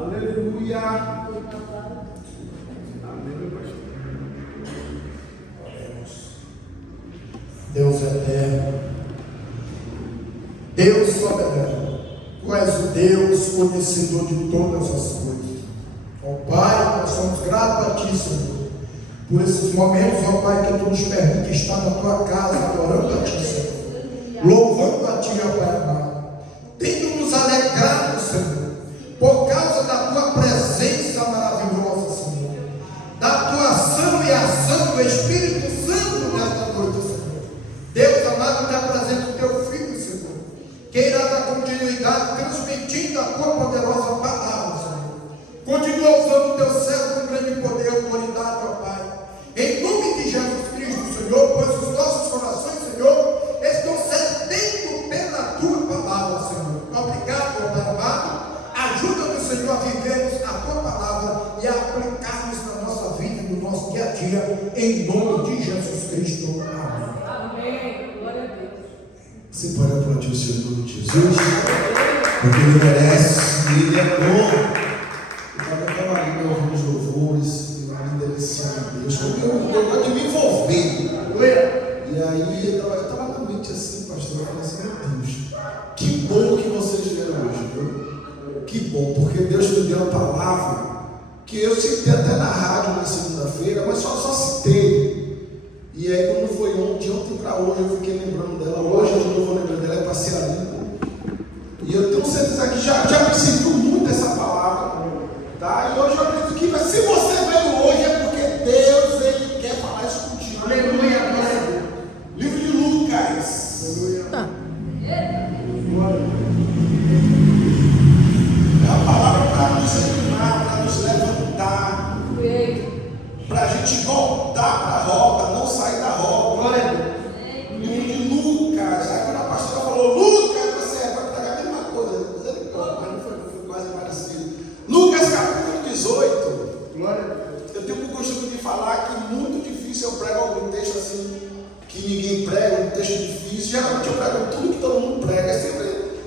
Aleluia. Deus eterno, Deus soberano, Tu és o Deus conhecedor de todas as coisas. Ó Pai, nós somos gratos a Ti, Senhor, por esses momentos, ó Pai, que Tu nos permite estar na Tua casa, adorando a Ti, Senhor, louvando a Ti, ó Pai amado. Tendo nos alegrado, Senhor, por causa da Tua presença maravilhosa, Senhor, da Tua ação e ação do Espírito Santo nesta noite, Senhor. Deus amado, te apresenta o Teu Filho, Senhor, que irá dar continuidade transmitindo a Tua poderosa palavra, Senhor. Continua usando o Teu servo com grande poder e autoridade, ó Pai, em nome de Jesus Cristo, Senhor, pois os nossos corações, Senhor, estão sedentos pela Tua palavra, Senhor. Obrigado, ó Pai amado. Ajuda-nos, Senhor, a vivermos a Tua palavra e a aplicarmos na nossa vida, no nosso dia a dia, em nome de Jesus Cristo. Amém. Amém. Glória a Deus. Você pode aplaudir o Senhor em nome de Jesus, porque Ele merece, Ele é bom. Eu estava ali ouvindo os louvores, ali deliciando a Deus. Eu gosto de me envolver. E aí eu estava na mente assim, pastor, eu falei assim, meu Deus, que bom que vocês vieram hoje, viu? Que bom, porque Deus me deu uma palavra que eu citei até na rádio na segunda-feira, mas só citei. E aí quando foi de ontem para hoje, eu fiquei lembrando dela. Hoje eu não vou lembrar dela, é passear limpo. E eu tenho certeza que já me serviu muito essa palavra. Tá? E hoje eu acredito que se você veio hoje é porque Deus ele quer falar isso contigo. Aleluia. Livro de Lucas. Aleluia. É uma palavra para nos animar, para nos levantar, para a gente voltar para a rota, não sair da rota. Livro de Lucas. Aí quando a pastora falou, Lucas, você vai pegar a mesma coisa. Mas não foi quase parecido. Lucas capítulo 18. Eu tenho o costume de falar que muito difícil eu prego algum texto assim, que ninguém prega, um texto difícil. Geralmente eu prego tudo que todo mundo prega.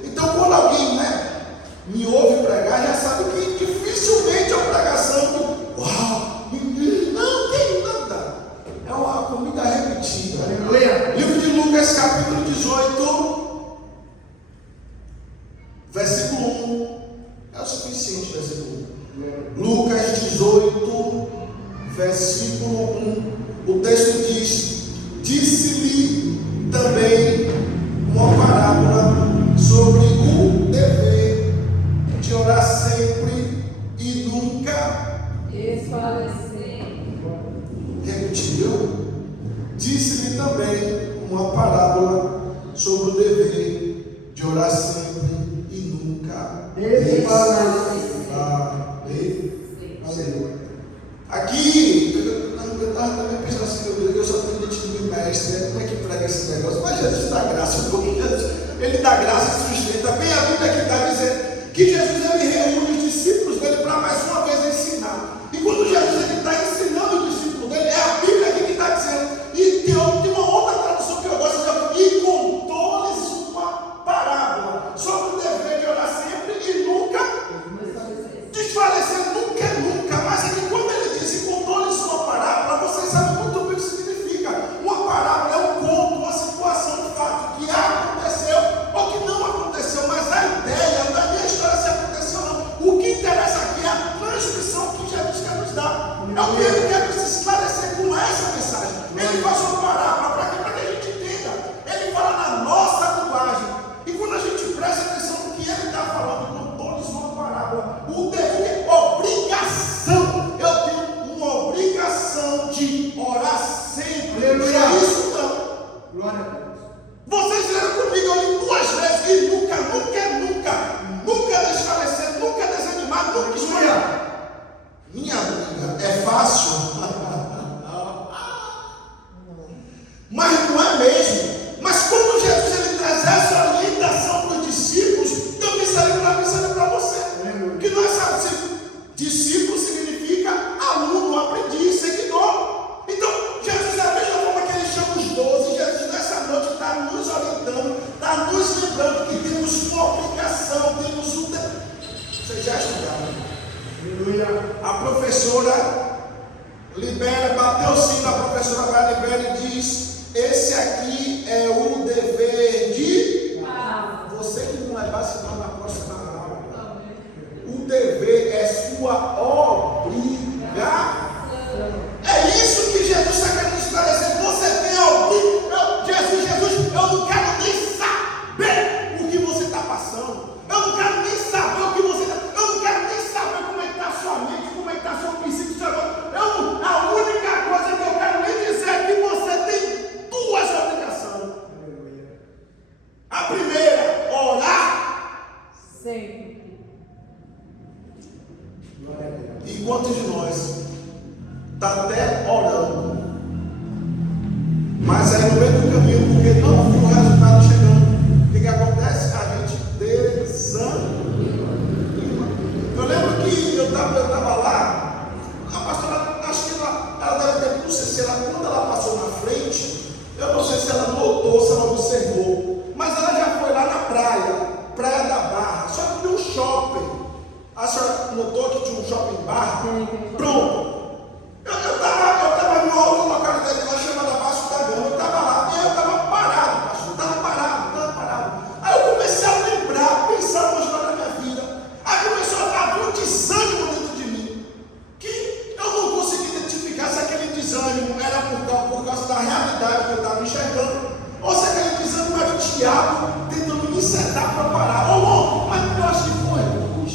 Então quando alguém me ouve pregar, já sabe que dificilmente é uma pregação do uau, não tem nada. É uma comida repetida. Aleluia. Livro de Lucas capítulo 18, versículo 1. É o suficiente, versículo 1. Lucas 18, versículo 1. O texto diz: disse-lhe também uma parábola sobre o dever de orar sempre e nunca desfalecer. Repetiu. Disse-lhe também uma parábola sobre o dever de orar sempre e nunca desfalecer. Aqui, eu estava também pensando assim, meu Deus, eu só tenho gente de mestre, né? Como é que prega esse negócio? Mas Jesus dá graça, porque Jesus, Ele dá graça e sustenta. Bem a Bíblia que está dizendo que Jesus ele reúne os discípulos dele para mais uma vez ensinar. E quando Jesus está ensinando os discípulos dele, é a Bíblia aqui que está dizendo. E tem uma outra tradução que eu gosto, e contou-lhes uma parábola sobre o dever de orar sempre e nunca desfalecer, nunca. Mas aqui quando ele disse contou-lhes uma parábola, vocês sabem muito bem o que significa. Uma parábola é um conto, uma situação, um fato que aconteceu ou que não aconteceu, mas a ideia não é nem a história se aconteceu ou não. O que interessa aqui é a transmissão que Jesus quer nos dar. É o que ele quer nos esclarecer com essa mensagem. Ele faz uma parábola para que a gente entenda. Ele fala na nossa linguagem. E quando a gente presta atenção no que ele está falando, contou-lhes uma parábola. O dever, obrigação. Eu tenho uma obrigação de orar sempre. Aleluia. É isso não. Glória a Deus. Vocês leram comigo ali 2 vezes e nunca desfalecer, nunca desanimar, nunca escolher. Minha amiga, é fácil? Mas não é mesmo. Mas quando Jesus ele traz essa orientação para os discípulos, eu pensaria para você. Que nós sabemos que discípulo significa aluno, aprendiz, seguidor. Então, Jesus, da mesma forma que ele chama os 12, Jesus nessa noite está nos orientando, está nos lembrando que temos uma obrigação, temos um dever. Vocês já estudaram? A professora libera, bateu o sino, a professora vai, libera e diz: esse aqui é o dever de você que não vai vacinar na próxima aula. O dever é sua obrigação. É isso que Jesus está querendo esclarecer. Você tem obrigação. Jesus, eu não quero nem saber o que você está passando. Eu não quero nem saber o que você está. Eu não quero nem saber como é que está a sua mente, como é que está o seu princípio. A única coisa que eu quero lhe dizer é que você tem duas obrigações. A primeira, orar. Sempre. E quantos de nós está até orando, mas aí no meio do caminho, porque não viu o resultado chegando, o que acontece? A gente desanima. Eu lembro que eu estava lá, a pastora, acho que ela deve ter, não sei se ela, quando ela passou na frente, eu não sei se ela notou, se ela observou, mas ela já foi lá na Praia da Barra, só que tinha um shopping. A senhora notou que tinha um shopping Barra? Pronto. Eu estava em uma outra localidade lá chamada Vasco da Gama, eu estava lá, e eu estava parado, pastor, estava parado. Aí eu comecei a lembrar, pensar uma história da minha vida. Aí começou a haver um desânimo dentro de mim, que eu não consegui identificar se aquele desânimo era por causa da realidade que eu estava enxergando, ou se aquele desânimo era o diabo tentando me setar para parar. Ou não, mas eu acho que foi luz.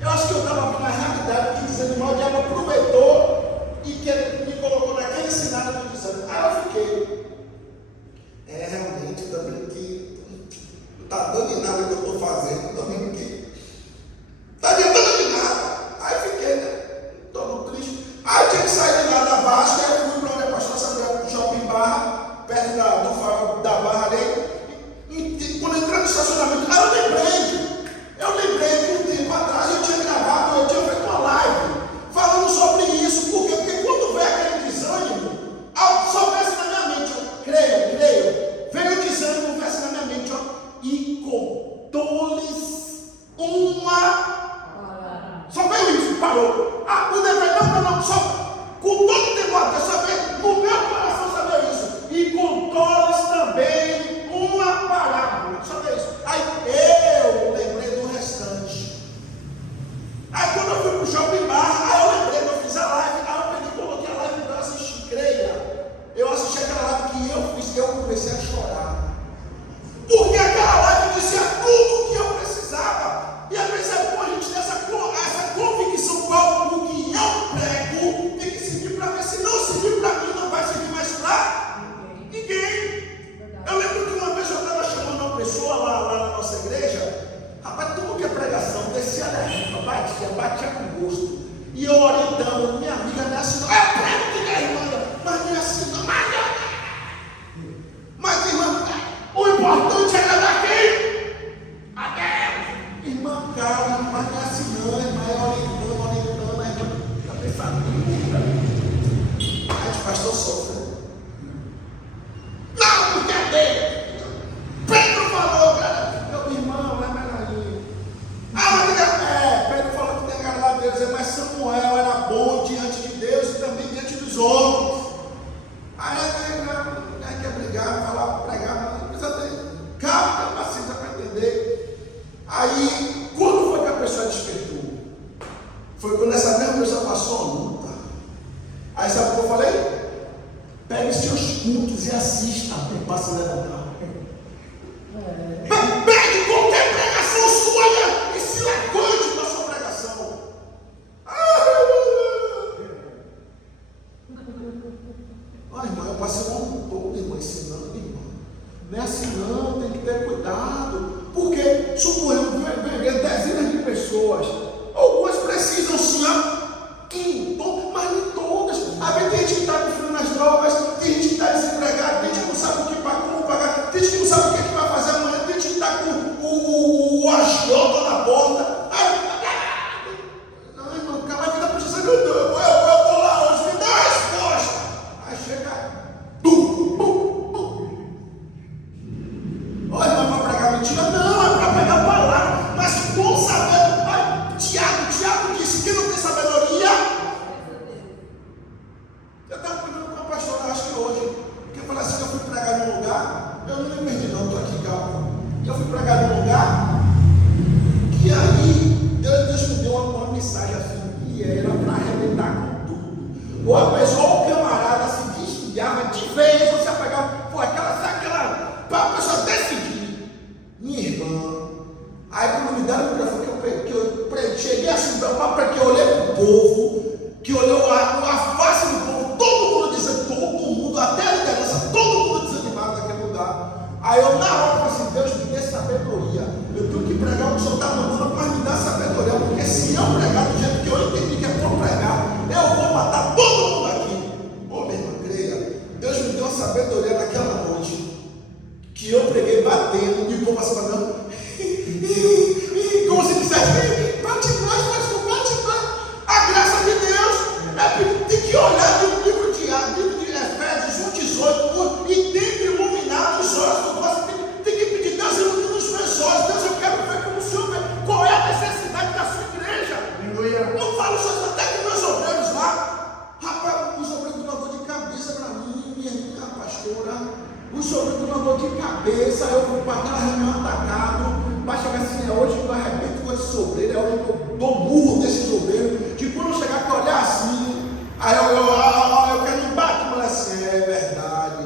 Eu acho que eu estava vendo a realidade que desanimou, o diabo aproveitou e que ele me colocou naquele cenário de desânimo. Aí eu fiquei, realmente, está vendo que não está dando em nada que eu estou fazendo, está vendo que está adiantando de nada. Aí eu fiquei, todo triste. Aí eu tinha que sair de lá da Vasco, aí eu fui para onde a pastora Samuel, no shopping Barra, perto do farol da Barra ali, e quando eu entrei no estacionamento, aí eu lembrei que um tempo atrás eu tinha gravado, eu tinha feito uma live falando sobre isso. Por quê? Porque quando vem aquele desânimo, só verse na minha mente, creio, veio o desânimo, verse na minha mente, e contou-lhes uma. Só veio isso, parou. O dever, não, só com todo temor, só veio no meu coração, só veio isso. E contou-lhes também uma parábola, só veio isso. Aí eu lembrei do restante. Aí quando eu fui pro shopping Barra, aí eu lembrei que eu fiz a live, aí eu peguei, coloquei a live para assistir, creia. Eu assisti aquela live que eu fiz, eu comecei a chorar. Porque aquela live dizia tudo o que eu precisava. E às vezes é bom a gente ter essa convicção, qual o que eu prego tem que servir para mim. Se não servir para mim, não vai servir mais para ninguém. Eu lembro que uma vez eu estava chamando uma pessoa lá na nossa igreja. Rapaz, tudo que é pregação, descia da ripa, batia com gosto. E eu orientando, minha amiga me assinou. Eu prego que minha irmã, mas me assinou. Mas irmã, o importante é agradar quem? A Deus. Irmã, calma, mas me assinando, irmã, orientando, a irmã está pensando. Aí o pastor sofre. Não, porque é Deus. Pedro falou, cara, meu irmão, vai melhorinho. Pedro falou que tem que agradar a Deus, mas Samuel era bom diante de Deus e também diante dos homens. Aí quer brigar, falar, pregar, não precisa ter calma, ter paciência para entender. Aí, quando foi que a pessoa despertou? Foi quando essa mesma pessoa passou a luta. Aí sabe o que eu falei? Pegue seus cultos e assista para se levantar. Pegue qualquer pregação sua e se levante na sua pregação. Irmã, eu passei um ano todo, irmã, ensinando, irmã. Não é assim não, tem que ter cuidado. Porque, suponhamos, vem dezenas de pessoas. Algumas precisam sim, mas nem todas. Aí tem gente que está com frio nas drogas, tem gente que está desempregado, tem gente que não sabe o que pagar, como pagar, tem gente que não sabe o que vai fazer amanhã. O sobrinho com uma dor de cabeça, eu vou para aquela reunião atacado, vai chegar assim, é hoje que eu arrebento com esse sobreiro, é hoje que eu dou burro desse sobreiro, de quando eu chegar aqui olhar assim, aí eu quero me bater, mas assim, é verdade.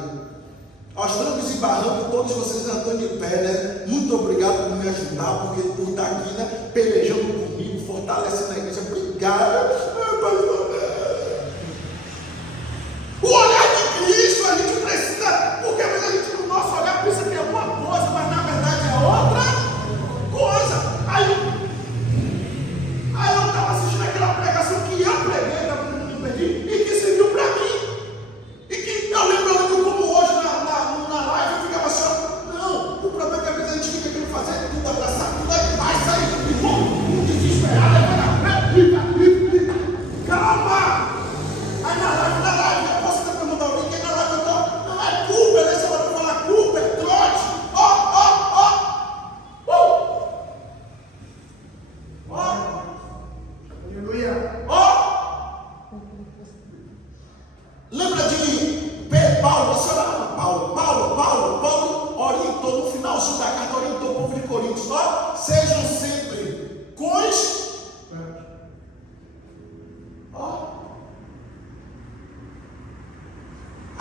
Aos trancos e barrancos, todos vocês andando de pé, né? Muito obrigado por me ajudar, porque por estar aqui, né? Pelejando comigo, fortalecendo a igreja. Obrigado. O olhar de Cristo, a gente precisa, porque às vezes a gente, no nosso olhar, pensa que é uma coisa, mas na verdade é outra coisa. Aí eu estava assistindo aquela pregação que eu preguei, da Bruno Perdi, e que serviu para mim. E que eu lembro como hoje na live eu ficava assim, não, o problema é que às vezes a gente fica querendo fazer tudo, abraçar tudo, aí vai sair, e desesperado, aí vai na calma! Aí na live, eu posso ter perguntado a alguém, na live eu tô, não é culpa, né? Você vai falar culpa, é trote, Aleluia. Lembra de Paulo, você olhava Paulo orientou no finalzinho da carta, orientou o povo de Coríntios, sejam sempre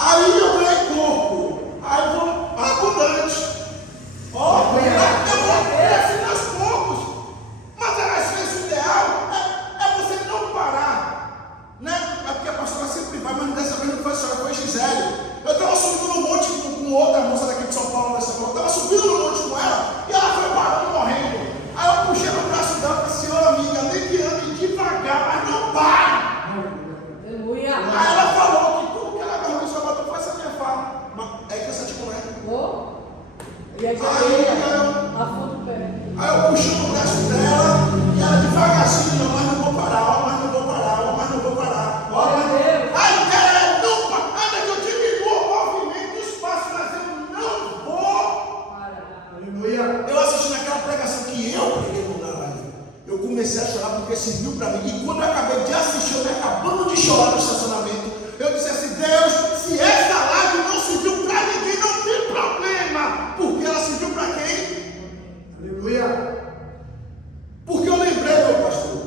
aí eu ganhei corpo, aí eu vou abundante, eu vou crescer aos poucos, mas às vezes o ideal é você não parar, né? É porque a pastora sempre vai, mas dessa vez não foi só, foi Gisele. Eu estava subindo no monte com outra moça daqui de São Paulo, eu estava subindo no monte com ela, e ela foi parando, morrendo. Aí eu puxei no braço dela e falei, senhora amiga, nem que ande devagar, mas não pare. Aleluia. Aí ela falou que tudo que ela agarrou no Salvador foi essa minha fala. Mas é que essa tipo não é. E aí, a fundo do pé. Aí eu puxei no braço dela e ela devagarzinho, mas não vou parar, mas não vou parar, mas não vou parar. Glória a Deus. Aí ela não para, ainda que eu diminua o movimento do espaço, mas eu não vou. Aleluia. Eu assisti naquela pregação que eu preguei na live. Eu comecei a chorar porque serviu para mim. E quando eu acabei de assistir, eu me acabando de chorar no estacionamento, eu disse assim, Deus, se essa live não serviu para ninguém, não tem problema. Porque ela serviu para quem? Aleluia. Porque eu lembrei, meu pastor.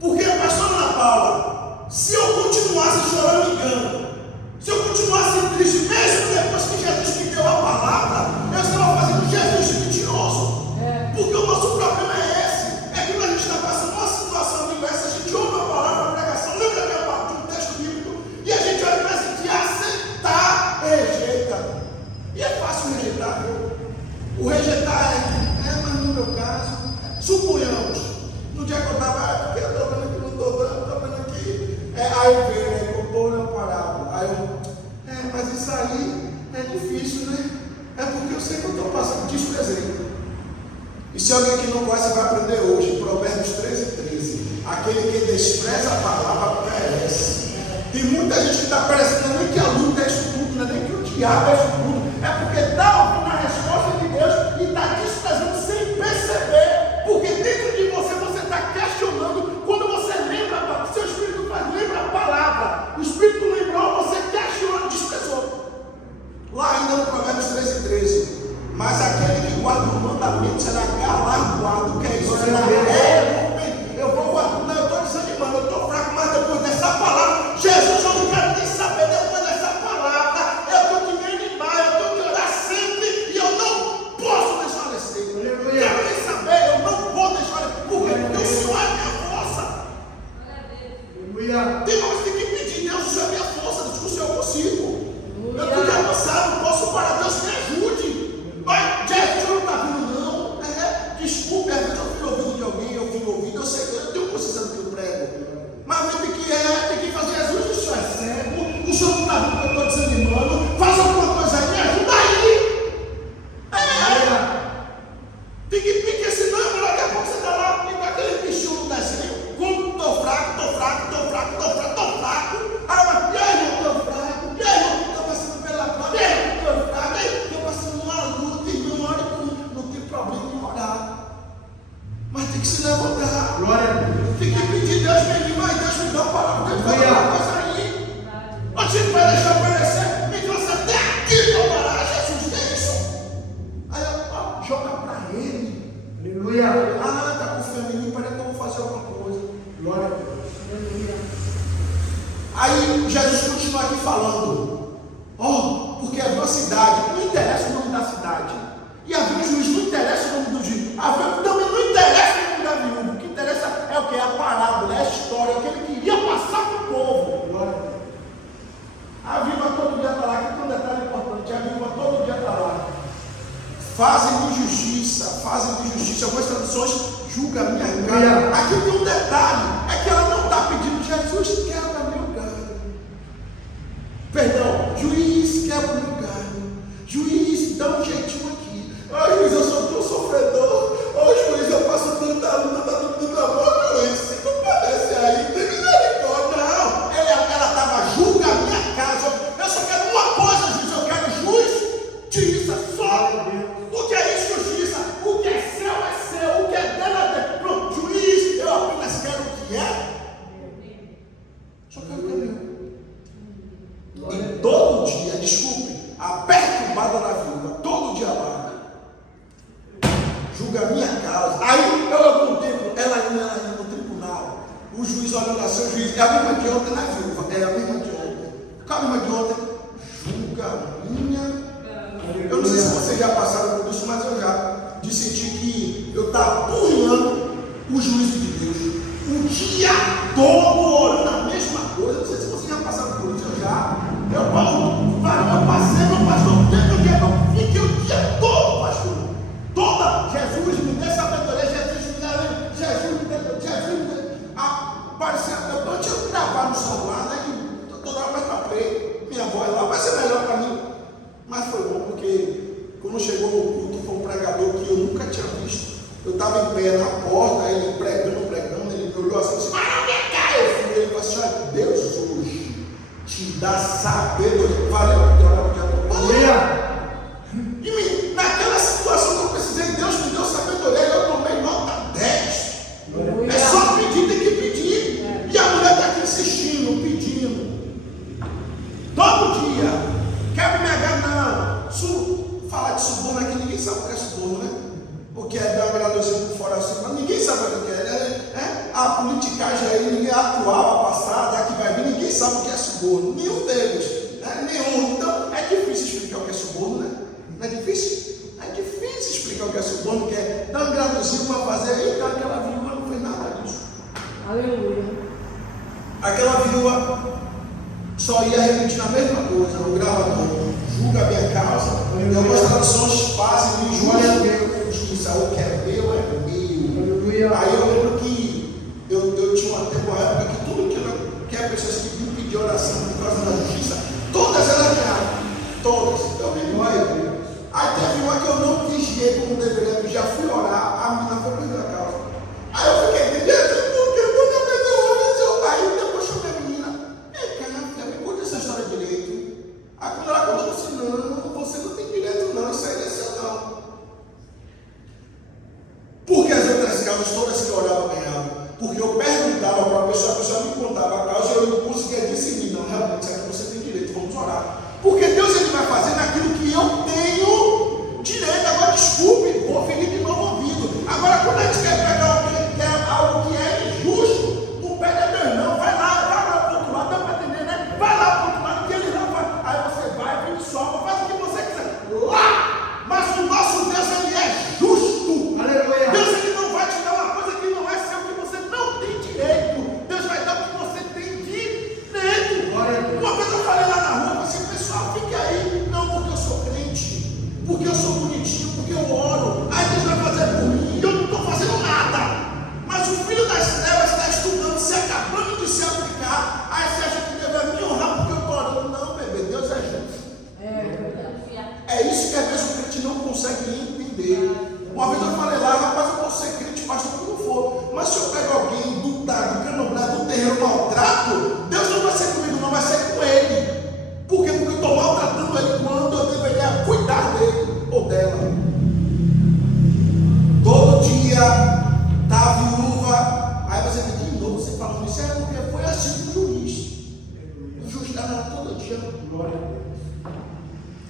Porque a pastora Ana Paula, se eu continuasse chorando engano, se eu continuasse triste, mesmo depois que Jesus me deu a palavra, eu estava fazendo Jesus mentiroso. Porque o nosso problema é esse. É que quando a gente está passando uma situação diversa, a gente ouve a palavra, a pregação, lembra que eu parto de um texto bíblico, e a gente ao invés de aceitar, rejeita. E é fácil rejeitar, viu? O rejeitar mas no meu caso, suponhamos, no dia que eu estava, porque eu estou vendo que não estou dando, estou vendo aqui, aí veio, eu estou olhando parábola, aí eu, mas isso aí é difícil, né? É porque eu sei que eu estou passando, diz por exemplo. E se alguém que não conhece vai aprender hoje, Provérbios 13:13, aquele que despreza a palavra perece. Tem muita gente que está perecendo, não é nem que a luta é isso tudo, não é nem que o diabo é isso tudo, é porque está ouvindo a resposta de Deus e está desprezando sem perceber, porque dentro de você está questionando, quando você lembra, seu espírito lembra a palavra, o espírito lembrou, você questionou, desprezou. Lá ainda no Provérbios 13:13, mas aquele que guarda o mandamento será galardoado. Que é isso? Eu vou guardar. Não, eu estou desanimando, eu estou fraco, mas depois dessa palavra, Jesus, eu não quero nem saber. Depois dessa palavra, eu tenho que me animar, eu tenho que orar sempre, e eu não posso deixar descer. Não quero nem saber, eu não vou deixar descer. Por quê? Porque o Senhor é minha força. Tem mais que pedir, Deus, o Senhor é minha força, o Senhor eu consigo. Eu estou avançado, não posso parar, Deus me ajude. Mas, Jeff, não está vindo, não. Desculpe, às vezes eu fui ouvido de alguém, eu fui ouvido, eu sei que eu tenho consciência do que eu prego. Mas tem que fazer Jesus, o Senhor é cego, o Senhor não está vendo que eu estou desanimando, faz alguma coisa aí, me ajuda aí. Tem que pedir, senão daqui a pouco você está lá com aquele bichinho no desenho. Como estou fraco. E aí, eu estou fraco, e aí, eu estou passando pela prova, e aí, eu estou fraco, e aí, estou passando uma luta, irmão, olha como não tem problema em orar. Mas tem que se levantar. Glória a Deus. Tem que pedir Deus me mas Deus me dá uma palavra, Deus vai dar uma coisa aí. A gente vai deixar aparecer, me trouxe até aqui para Jesus continua aqui falando, porque havia uma cidade, não interessa o nome da cidade, e havia um juiz, não interessa o nome do juiz, também não interessa o nome da viúva, o que interessa é o que? É a parábola, é a história, é o que ele queria passar para o povo. A viúva todo dia está lá, que tem um detalhe importante, a viúva todo dia está lá. Fazem de justiça, algumas traduções julga a minha cara. Aqui tem um detalhe, é que ela não está pedindo, Jesus, quebra meu galho. Perdão, juiz, quebra meu galho. Juiz, dá um jeitinho aqui. Juiz, eu sou tão sofredor. Juiz, eu passo tanta luta na mão, juiz. Se compadece aí, tem misericórdia. Não, ela estava, julga a minha casa. Eu só quero uma coisa, juiz, eu quero justiça, só. O que é isso, justiça? O que é seu é seu, o que é dele é dele. Pronto, juiz, eu apenas quero o que é. Só quero o que é meu. E todo dia, desculpe, a perturbada da viúva, todo dia lá, julga a minha causa. Aí eu contemplo, ela indo no tribunal, o juiz olhando lá, seu juiz, é a mesma de ontem na viúva, é a mesma de ontem. Qual a mesma de ontem? Julga a minha. Eu não sei se vocês já passaram por isso, mas eu já, de sentir que eu estava apurrinhando o juízo de Deus o dia todo orando a mesma coisa. Não sei se vocês já passaram por isso, eu já. Eu passei, meu pastor, teve um dia que eu fiquei o dia todo, pastor. Jesus me dê sabedoria, Jesus me dê. Parecia, eu tinha que gravar no celular, né? Que toda hora vai para frente, minha voz lá, vai ser melhor para mim. Mas foi bom, porque quando chegou no culto, foi um pregador que eu nunca tinha visto. Eu estava em pé na porta, ele pregando, ele me olhou assim, eu fui, ele falou assim, Deus hoje te dá sabedoria. Valeu, e naquela situação que eu precisei, Deus me deu sabedoria, e eu tomei nota 10. É só pedir, tem que pedir. E a mulher está aqui insistindo, pedindo. Todo dia, quebra minha garganta. Falar de suborno aqui, ninguém sabe o que é suborno, né? O que é dar uma graduação por fora assim, mas ninguém sabe o que é. A politicagem aí, ninguém atual, a passada, a que vai vir, ninguém sabe o que é suborno. Nenhum deles. Nenhum. Então, é difícil explicar o que é suborno, né? Não é difícil? É difícil explicar o que é suborno, que é dar um graduação para fazer. Eita, aquela viúva não fez nada disso. Aleluia. Aquela viúva só ia repetir a mesma coisa, o gravador, julga a minha causa. E algumas traduções fazem de justiça, o que é meu é meu. Aí eu lembro que eu tinha uma época que tudo que as pessoas que vinham pedir oração por causa da justiça, todas elas ganharam. Todas. Eu me aí teve uma que eu não vigiei como deveria, já fui orar, a menina foi perder a causa. Aí eu fiquei entendendo, porque toda vez eu oro, aí depois chamei a menina, me conta essa história direito. Aí quando ela contou, eu disse, não, você não tem direito não, isso aí não é seu não. Porque as outras causas, todas que eu orava, ganhavam. Porque eu perguntava para a pessoa me contava a causa, eu não conseguia discernir, não, realmente, isso aqui você tem direito, vamos orar. Porque Deus ele vai fazer naquilo que eu tenho direito. Agora, desculpe, vou ferir de novo ouvido. Agora, quando a gente quer pegar algo que é injusto, o pé é meu irmão, vai lá pro outro lado, dá para entender, né? Vai lá pro outro lado, que ele não vai. Aí você vai, vem só, faz o que você quiser. Lá! Mas o nosso Deus, ele é justo. Aleluia. Deus, ele não vai te dar uma coisa que não é seu, que você não tem direito. Deus vai dar o que você tem direito. Uma vez eu falei lá na rua, assim, pessoal, fique aí. Não, porque eu sou crente, porque eu sou bonitinho, porque eu oro. Aí Deus vai fazer por mim, e eu não estou fazendo nada. Mas o filho das trevas está estudando, se acabando de se aplicar. Aí você acha que Deus vai me honrar porque eu estou orando. Não, bebê, Deus é justo. É isso que às vezes o crente não consegue entender. Uma vez eu falei lá, rapaz, eu posso ser crente, pastor, como for. Mas se eu pego alguém do candomblé, do terreiro maltrato, Deus não vai ser comigo, não vai ser com ele. Por quê? Porque eu estou maltratando ele quando eu deveria cuidar dele ou dela. Todo dia tá a viúva. Aí você vê de novo, você falando isso, porque foi assim com o juiz. O juiz estava todo dia. Glória a Deus.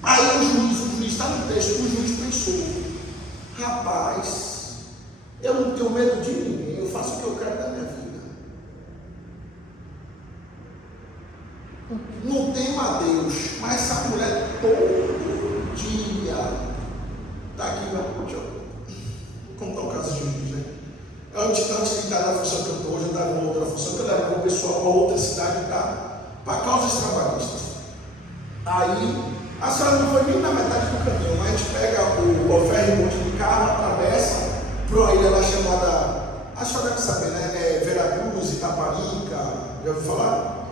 Aí o juiz está no texto, o juiz pensou, rapaz, eu não tenho medo de ninguém, eu faço o que eu quero da minha vida. a Deus, mas essa mulher todo dia está aqui, deixa eu contar o caso de Jesus, né? Antes de estar na função que eu estou hoje, eu estava em outra função, que eu levava o pessoal para outra cidade para causas trabalhistas. Aí, a senhora não foi nem na metade do caminho, mas a gente pega o ferry-boat de carro, atravessa para uma ilha lá chamada, a senhora deve saber, né? Veracruz, Itaparica, já ouviu falar?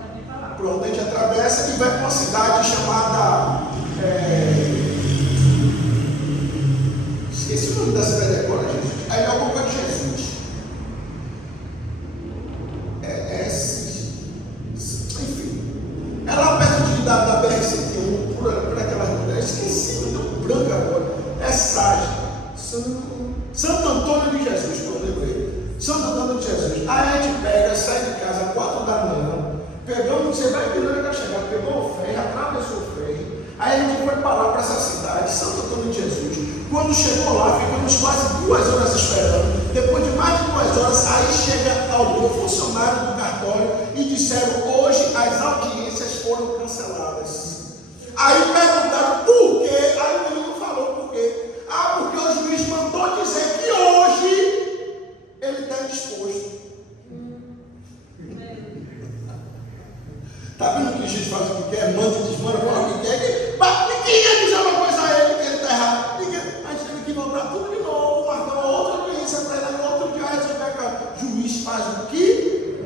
Pronto, a gente atravessa e vai para uma cidade chamada. Esqueci o nome da cidade agora, Jesus. Aí é alguma coisa de Jesus. Enfim. É lá perto da BR-101, por aquela rua. Esqueci, não deu branco agora. É Sage. Santo Antônio de Jesus, que eu lembrei. Santo Antônio de Jesus. Aí a gente pega, sai de casa às 4 da manhã. Pegamos, você vai entender onde vai chegar. Pegou o ferry, atravessou o ferry. Aí a gente foi parar para essa cidade, Santo Antônio de Jesus. Quando chegou lá, ficamos quase 2 horas esperando. Depois de mais de 2 horas, aí chega algum funcionário do cartório e disseram: hoje as audiências foram canceladas. Aí perguntaram por quê? Aí o menino falou por quê. Porque o juiz mandou dizer que hoje ele está disposto. Está vendo que o juiz faz o que quer, manda e desmanda, fala o que quer, mas ninguém ia dizer uma coisa a ele que ele está errado. A gente teve que voltar tudo de novo, marcar outra audiência para ele, no outro dia a gente juiz faz o que?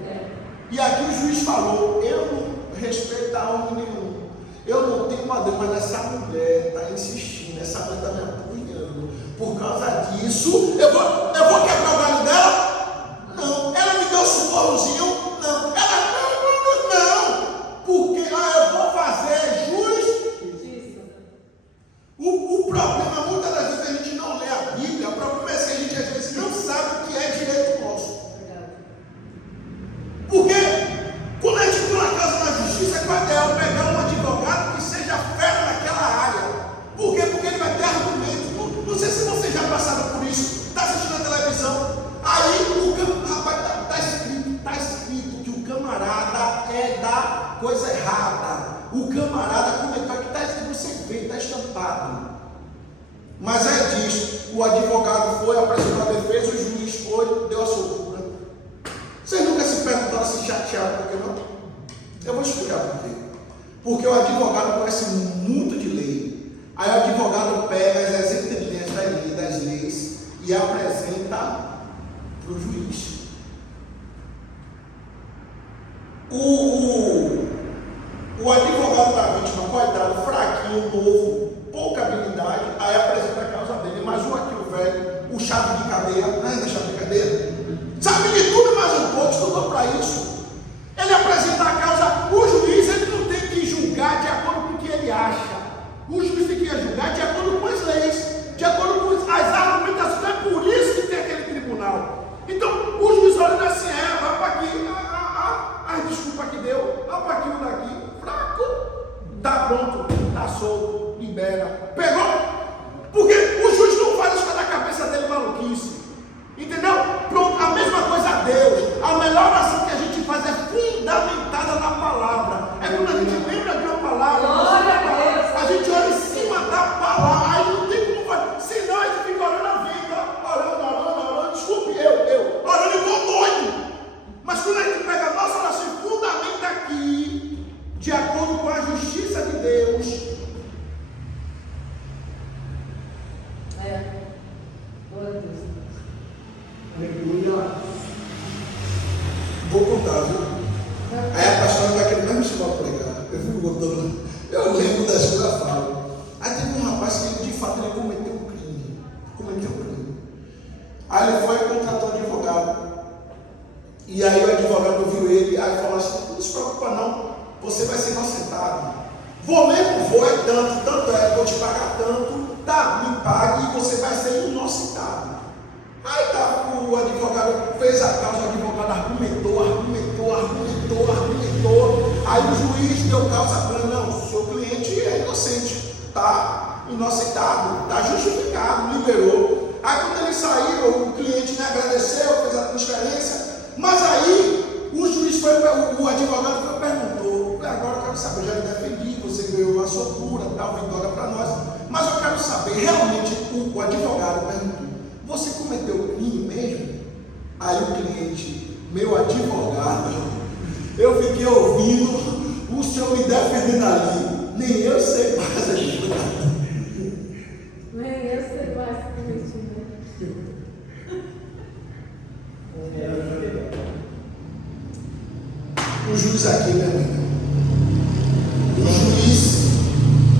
E aqui o juiz falou: eu não respeito a homem nenhum, eu não tenho uma Deus, mas essa mulher está insistindo, essa mulher está me apunhando. Por causa disso, eu vou quebrar o galho dela? Não. Ela me deu um socorrozinho? Não. Ela não. Porque eu vou fazer justiça. O problema, muitas das vezes, a gente não lê a Bíblia. O problema é que a gente às vezes não sabe o que é direito nosso. Porque quando a gente entra na casa da justiça, qual é ideal? Pegar um advogado que seja fera naquela área. Por quê? Porque ele vai ter argumento. Não sei se você já passaram por isso. Está assistindo a televisão. Aí o rapaz está escrito que o camarada é da coisa errada. O camarada comentou que está escrito, você vê, está estampado. Mas aí diz: o advogado foi, apresentou a defesa, o juiz foi, deu a soltura. Vocês nunca se perguntaram se chatearam por que não? Eu vou explicar por quê. Porque o advogado conhece muito de lei. Aí o advogado pega as entendências das leis e apresenta para o juiz. O advogado da vítima, coitado, fraquinho, novo, pouca habilidade, aí apresenta a causa dele. Mas aqui, o velho, o chave de cadeia, não é chave de cadeia? Sabe de tudo mais um pouco, estudou para isso. Ele apresenta a causa, o juiz ele não tem que julgar de acordo com o que ele acha. O juiz tem que julgar de acordo com as leis, de acordo com as argumentações. É por isso que tem aquele tribunal. Então, o juiz olha assim: vai para aqui, desculpa que deu, vai para aqui, daqui, fraco, tá pronto, tá solto, libera, pegou. Porque o juiz não faz isso na cabeça dele maluquice. Entendeu? Pronto, a mesma coisa a Deus. A melhor oração que a gente faz é fundamentada na palavra. É quando a gente lembra de uma palavra, a gente olha em cima da palavra. Aí não tem como fazer. Senão a gente fica orando a vida, orando. Desculpe, eu orando igual doido. Mas quando a gente pega a nossa oração e fundamenta aqui, de acordo com a justiça de Deus. Glória a Deus. Aleluia. Vou contar, viu? Aí a pastora vai querer mais me chamar para pregar. Eu fico contando. Eu lembro das coisas eu falo. Aí teve um rapaz que ele, de fato, ele cometeu um crime. Aí ele foi e contratou um advogado. E aí o advogado ouviu ele, aí falou assim: não se preocupa não, você vai ser inocentado. Vou mesmo, vou, é tanto vou te pagar tanto, tá, me pague e você vai ser inocentado. Aí tá, o advogado fez a causa, o advogado argumentou. Aí o juiz deu causa para ele: não, o seu cliente é inocente, tá inocentado, tá justificado, liberou. Aí quando ele saiu, o cliente me agradeceu, fez a transferência, mas aí o juiz foi, o advogado foi, perguntou: até agora eu quero saber, já lhe defendi, você ganhou a soltura, dá vitória para nós, mas eu quero saber, realmente o advogado perguntou, você cometeu crime mesmo? Aí o cliente, meu advogado, eu fiquei ouvindo o senhor me defendendo ali, nem eu sei mais advogado. Nem eu sei mais como isso, né? O juiz aqui, meu amigo, o juiz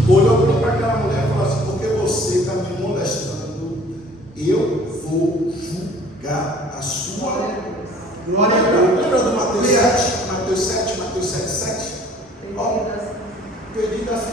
olhou para aquela mulher e falou assim, porque você está me molestando, eu vou julgar a sua glória a Deus. Lembra do Mateus 7, Mateus 7, 7? Ó, pedido a se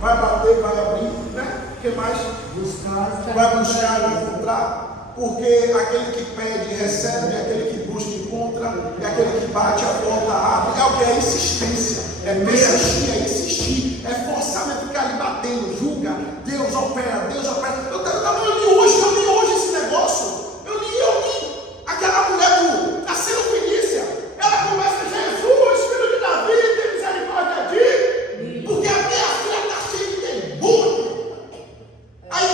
vai bater, vai abrir, né? O que mais? Buscar, vai buscar, vai encontrar. Porque aquele que pede, recebe, aquele que busca, encontra, e aquele que bate, a porta abre. É o que? É insistência, é persistir, é insistir, é forçar, é ficar ali batendo, julga, Deus opera, Deus opera. Eu li hoje esse negócio. Eu li. Aquela mulher da Cirofinícia, ela começa, Jesus, filho de Davi, tem misericórdia de mim, porque a minha filha está cheia de demônio. Aí,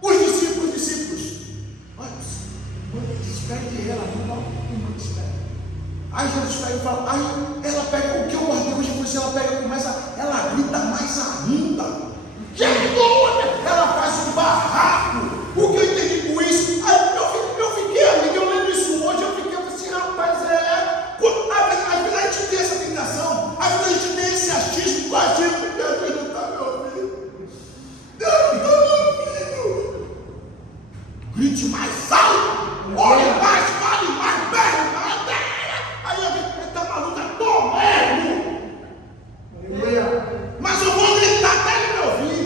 os discípulos, olha, despede ela, não despede. Aí Jesus pega e fala, aí ela pega, o que eu guardei hoje foi se ela pega, ela grita mais ainda. Jesus, ela faz um barraco. O que eu entendi com isso? Aí eu fiquei, amiga, eu lembro isso hoje, eu fiquei assim, rapaz, às vezes a gente tem essa tentação, às vezes a gente tem esse achismo, que Deus não está me ouvindo. Deus não está me ouvindo. Grite mais alto, olhe mais, fale mais, berre mais. Aí alguém está maluco, tô mesmo. Mas eu vou gritar até ele me ouvir.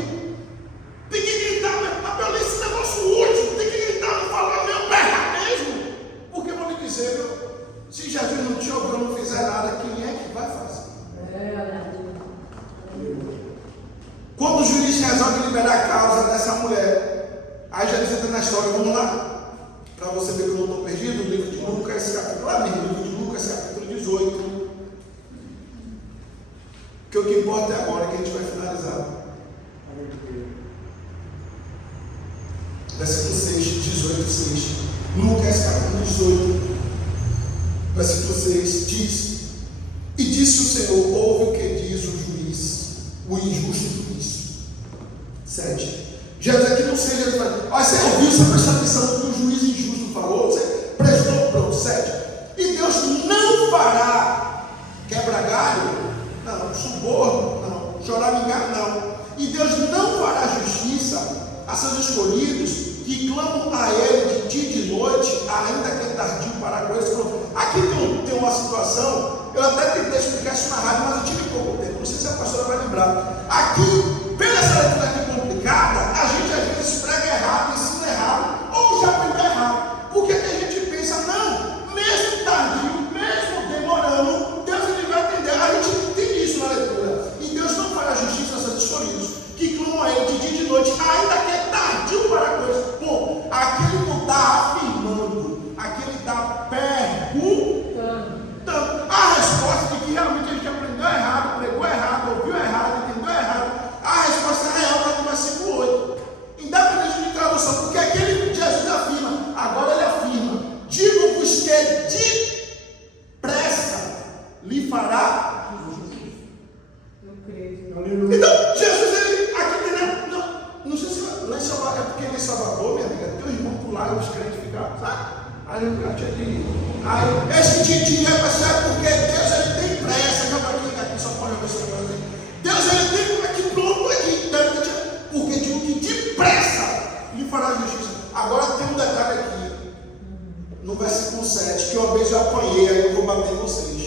Tem que gritar, mas eu li esse negócio útil. Tem que gritar, não falar meu berra mesmo. Porque eu vou lhe dizer, se Jesus não te ouviu, não fizer nada, quem é que vai fazer? Quando o juiz resolve liberar a causa dessa mulher, aí já entra na história, vamos lá, para você ver que eu não estou perdido, o livro de Lucas, capítulo, lá mesmo, o livro de Lucas, capítulo 18. Porque o que importa é agora que a gente vai finalizar. Versículo 6, 18, 6. Lucas, capítulo 18, versículo 6, diz: E disse o Senhor, ouve o que diz o juiz, o injusto juiz. 7. Jesus aqui não seja, olha, você ouviu, você prestou atenção no que o juiz injusto falou, você prestou, pronto. 7. E Deus não fará quebra galho, não, suborno, não, choramingar, não. E Deus não fará justiça a seus escolhidos que clamam a Ele de dia e de noite, ainda que é tardio para com eles. Aqui tem uma situação, eu até tentei explicar isso na rádio, mas eu tive pouco tempo, não sei se a pastora vai lembrar. Aqui, pela essa leitura aqui complicada, a gente às vezes prega errado, ensina errado, ou já aprendeu errado. Por que a gente pensa, não, mesmo tardio, mesmo demorando, Deus ele vai atender. A gente entende isso na leitura. E Deus não fará justiça a seus escolhidos que clamam a Ele de dia e de noite, ainda que é tardio para coisas. Bom, aquele não está afirmando, aquele está perguntando. A resposta de que realmente a gente aprendeu errado, pregou errado, ouviu errado, entendeu errado, a resposta real está no versículo 8. Independente de tradução, porque aquele Jesus afirma, agora ele afirma: digo-vos que depressa lhe fará justiça. Eu creio. Então, Jesus, ele aqui tem, não sei se lá em Salvador, é porque ele é Salvador, minha amiga, tem um irmão por lá e os crentes ficam, sabe? Aí eu tinha de. Aí, esse dia vai ser porque Deus ele tem pressa, aqui só pode ver sobre Deus ele tem aqui pronto aqui, porque digo que depressa lhe fará justiça. Agora tem um detalhe aqui, no versículo 7, que uma vez eu apanhei, aí eu vou bater em vocês.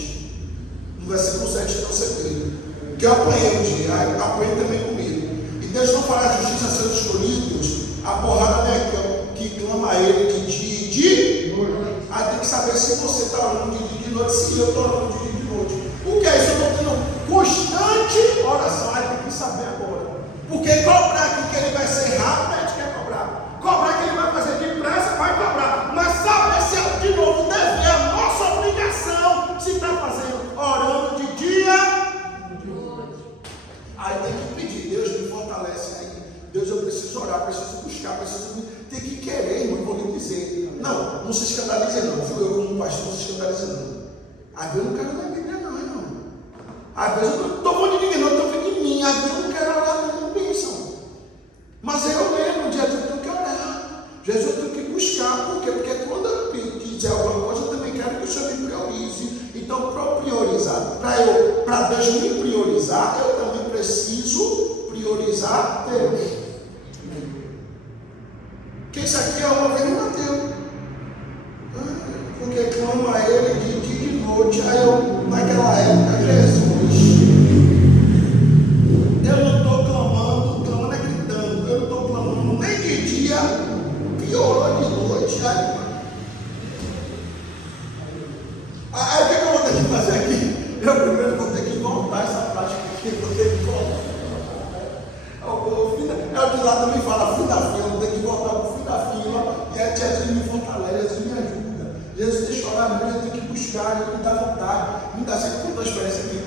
No versículo 7 tem um segredo. Que eu apanhei um dia, apanhei também comigo. E Deus não fará justiça a seus escolhidos, a porrada é aqui, ó, que clama a Ele de dia e de noite. Aí tem que saber se você está orando de dia e de noite, se eu estou orando de dia e de noite. O que é isso? Eu estou tendo constante oração. Aí tem que saber agora. Porque cobrar aqui que ele vai ser rápido, a gente quer cobrar. Cobrar que ele vai fazer depressa, vai cobrar. Mas saber se é de novo dever, a nossa obrigação, se está fazendo orando de dia Às vezes eu não quero ler a Bíblia, não, irmão. Às vezes eu não estou falando de ninguém, não, estou falando de mim. Às vezes eu não quero orar, não pensam. Mas eu lembro, Jesus, eu tenho que orar. Jesus, eu tenho que buscar. Por quê? Porque quando eu quiser alguma coisa, eu também quero que o Senhor me priorize. Então, para priorizar, para Deus me priorizar, eu também preciso priorizar Deus. Porque isso aqui é uma ovelha Mateus. Porque clama a Ele de dia e de noite. Aí eu, naquela época, Jesus, eu não estou clamando é gritando. Eu não estou clamando nem de dia, piorou de noite. Aí o que eu vou ter que fazer aqui? Eu primeiro vou ter que voltar essa prática aqui, vou ter que voltar. É o de lá também fala, fim da fila, eu tenho que voltar para o fim da fila, e aí Jesus me fortalece, Jesus me ajuda. Jesus deixa eu orar mesmo, eu tenho que buscar, eu me dá vontade, me dá sempre toda a experiência aqui.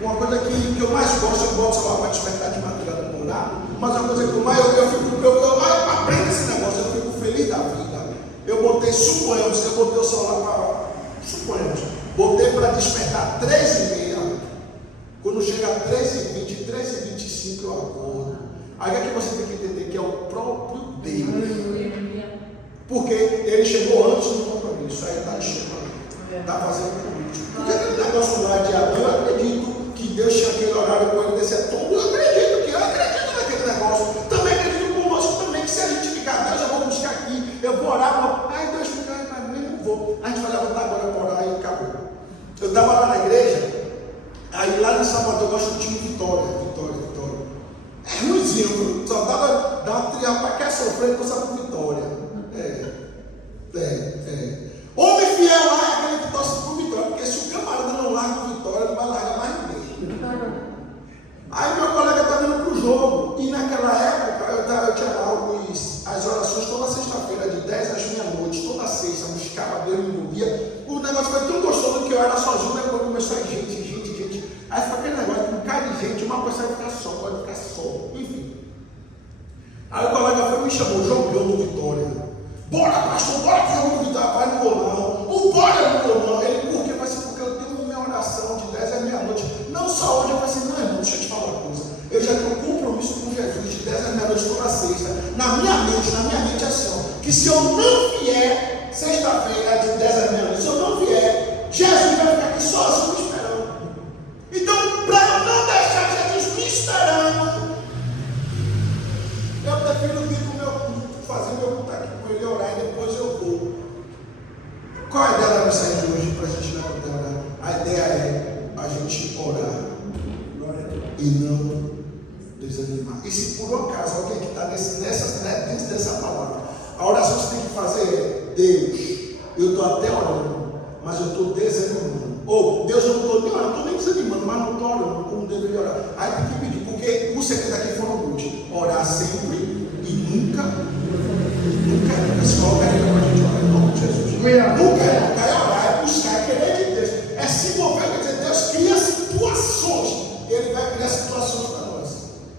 Uma coisa que eu mais gosto, eu boto celular para despertar de madrugada para orar, mas uma coisa que eu mais aprendo esse negócio, eu fico feliz da vida. Eu botei, suponhamos, eu botei o celular para, botei para despertar 3h30, quando chega a 13h20, 13h25 eu acordo. Aí é que você tem que entender que é o próprio Deus. Porque ele chegou antes do compromisso, aí está chegando, está fazendo compromisso. Porque aquele negócio lá de Adão, eu acredito que Deus tinha aquele horário com ele desse tom. Eu acredito naquele negócio. Também acredito conosco também, que se a gente ligar, Deus, eu vou buscar aqui, eu vou orar, aí Deus fica, mas nem vou. A gente vai levantar agora para orar e acabou. Eu estava lá na igreja, aí lá em Salvador eu gosto do time Vitória. É ruimzinho, só dá uma trilha para quer sofrer, passar por Vitória. Homem fiel lá é aquele que torce por Vitória, porque se o camarada não larga o Vitória, não vai largar mais ninguém. Aí meu colega está vindo para o jogo, e naquela época eu tinha lá as orações toda sexta-feira, de 10 às meia-noite, toda sexta, buscava Deus, me envolvia. O negócio foi tão gostoso que eu era sozinho, depois começou a gente. Aí fica aquele negócio, com um cara de gente, uma coisa vai ficar só, pode ficar só, enfim. Aí o colega foi me chamou, jogando Vitória. Bora, pastor, bora que jogo no Vitória, vai no bolão. O bora no bolão. Ele, por quê? Eu falei assim, porque eu tenho minha oração de 10 à meia-noite. Não só hoje, eu falei assim, não, irmão, deixa eu te falar uma coisa. Eu já tenho um compromisso com Jesus de 10 à meia-noite toda sexta. Na minha mente é assim, ó, que se eu não vier sexta-feira de 10 à meia-noite, se eu não vier, Jesus vai ficar aqui sozinho me esperando. Então, para eu não deixar Jesus me esperando, eu prefiro vir fazer meu culto aqui com ele, orar e depois eu vou. Qual a ideia da mensagem de hoje para a gente não orar? A ideia é a gente orar e não desanimar. E se por um acaso alguém que está dentro dessa palavra, a oração que você tem que fazer é: Deus, eu estou até orando, mas eu estou desanimando. Ou Deus, eu não estou nem orando, estou nem desanimando, mas não estou orando como deveria orar. Aí tem que pedir, porque o segredo aqui foram dois: orar sempre e nunca se coloca para a gente orar em nome de Jesus. Nunca.